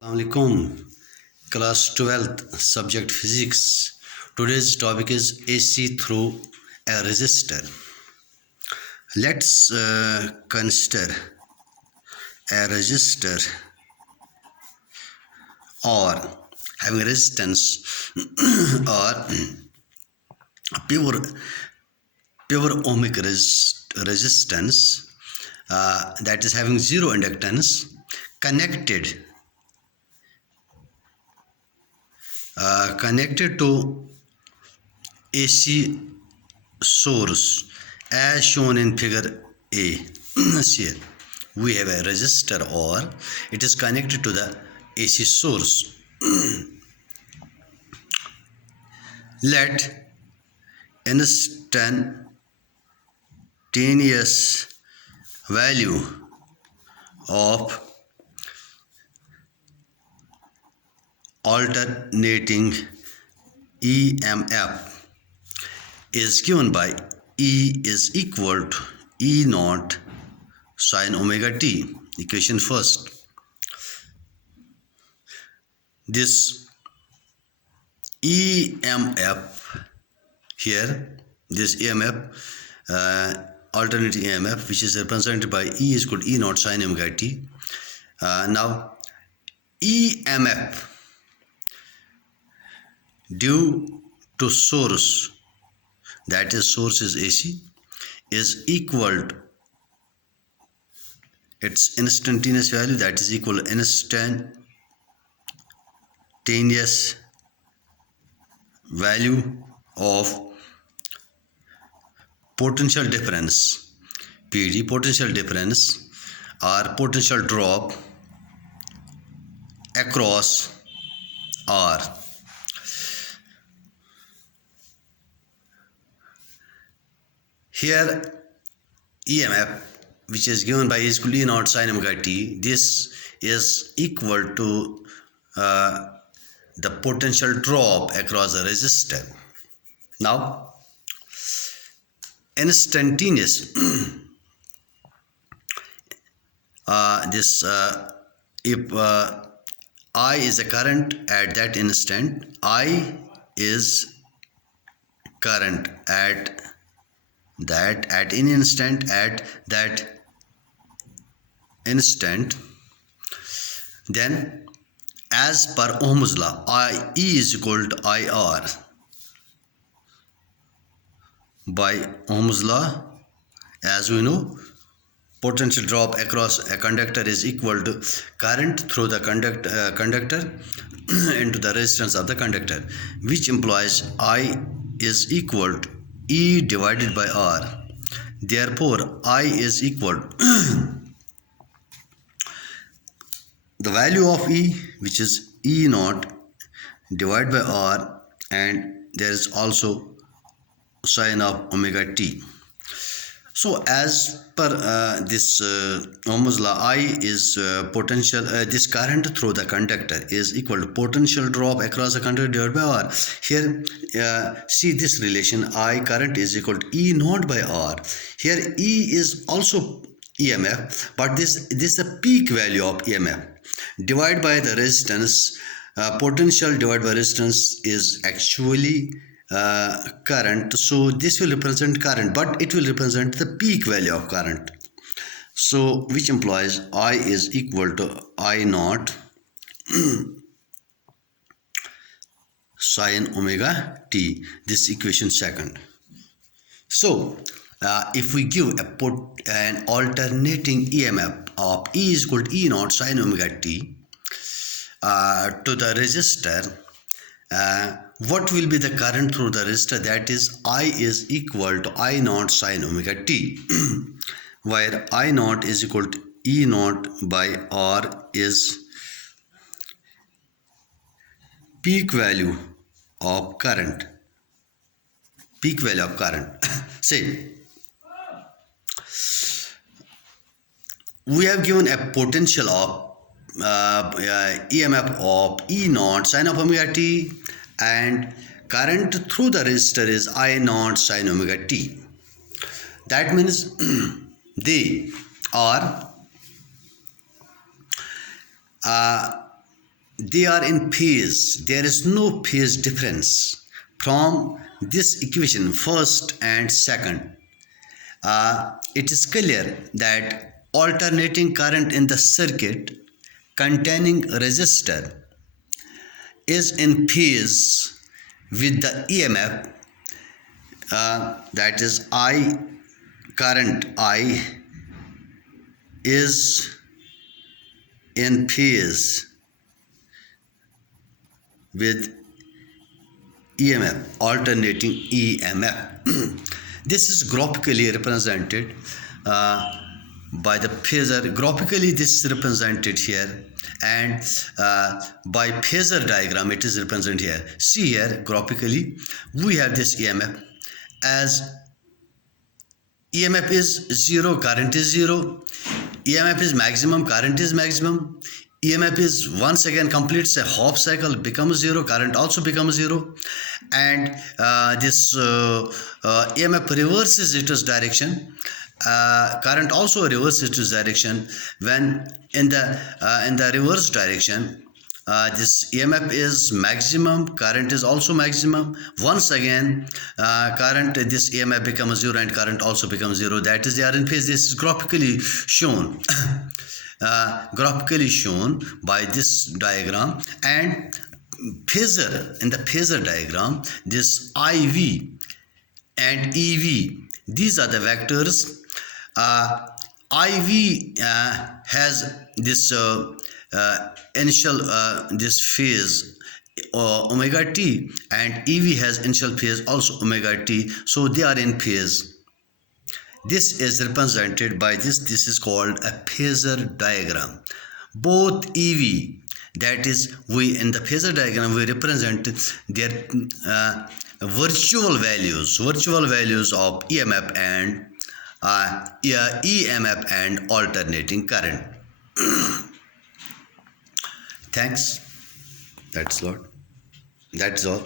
Assalamualaikum, class 12th, subject physics. Today's topic is AC through a resistor. Let's consider a resistor or having resistance or pure ohmic resistance that is having zero inductance connected to AC source as shown in figure A. Here we have a resistor or it is connected to the AC source. Let instantaneous value of alternating EMF is given by E is equal to E naught sine omega t. Equation first. This EMF here, this EMF, alternating EMF, which is represented by E is equal to E naught sine omega t. Now, EMF due to source, that is source is AC, is equal to its instantaneous value, that is equal to instantaneous value of potential difference, PD, potential difference or potential drop across R. Here EMF, which is given by E is equal to E naught sine omega t, this is equal to the potential drop across the resistor. Now, instantaneous if I is a current at that instant, I is current at any instant at that instant, then as per Ohm's law, E is equal to IR. By Ohm's law, as we know, potential drop across a conductor is equal to current through the conductor into the resistance of the conductor, which implies I is equal to E divided by R. Therefore, I is equal to the value of E, which is E naught divided by R, and there is also sine of omega t. So as per this Ohm's law, I is potential, this current through the conductor is equal to potential drop across the conductor divided by R. Here see this relation, I current is equal to E naught by R. Here E is also EMF, but this is the peak value of EMF divided by the resistance. Potential divided by resistance is actually current, so this will represent current, but it will represent the peak value of current, so which implies I is equal to I naught sine omega t. This equation second. So if we give an alternating EMF of E is equal to E naught sine omega t to the resistor, what will be the current through the resistor? That is I is equal to I naught sine omega t, where I naught is equal to E naught by R is peak value of current. Peak value of current. Say, we have given a potential of EMF of E naught sine of omega t, and current through the resistor is I naught sine omega t. That means they are they are in phase. There is no phase difference from this equation, first and second. It is clear that alternating current in the circuit containing resistor is in phase with the EMF, that is I, current I is in phase with EMF, alternating EMF. This is graphically represented by the phasor. Graphically, this is represented here, and by phasor diagram, it is represented here. See here, graphically, we have this EMF as EMF is 0, current is 0. EMF is maximum, current is maximum. EMF is once again completes a half cycle, becomes 0, current also becomes 0, and this EMF reverses its direction. Current also reverses its direction when in the reverse direction. This EMF is maximum, current is also maximum. Once again, this EMF becomes 0 and current also becomes 0. That is, they are in phase. This is graphically shown. Graphically shown by this diagram, and phasor, in the phasor diagram, this IV and EV, these are the vectors. IV has this initial this phase omega t, and EV has initial phase also omega t, so they are in phase. This is represented by this is called a phasor diagram. Both EV, that is, we in the phasor diagram we represent their virtual values of EMF and EMF and alternating current. Thanks. That's all.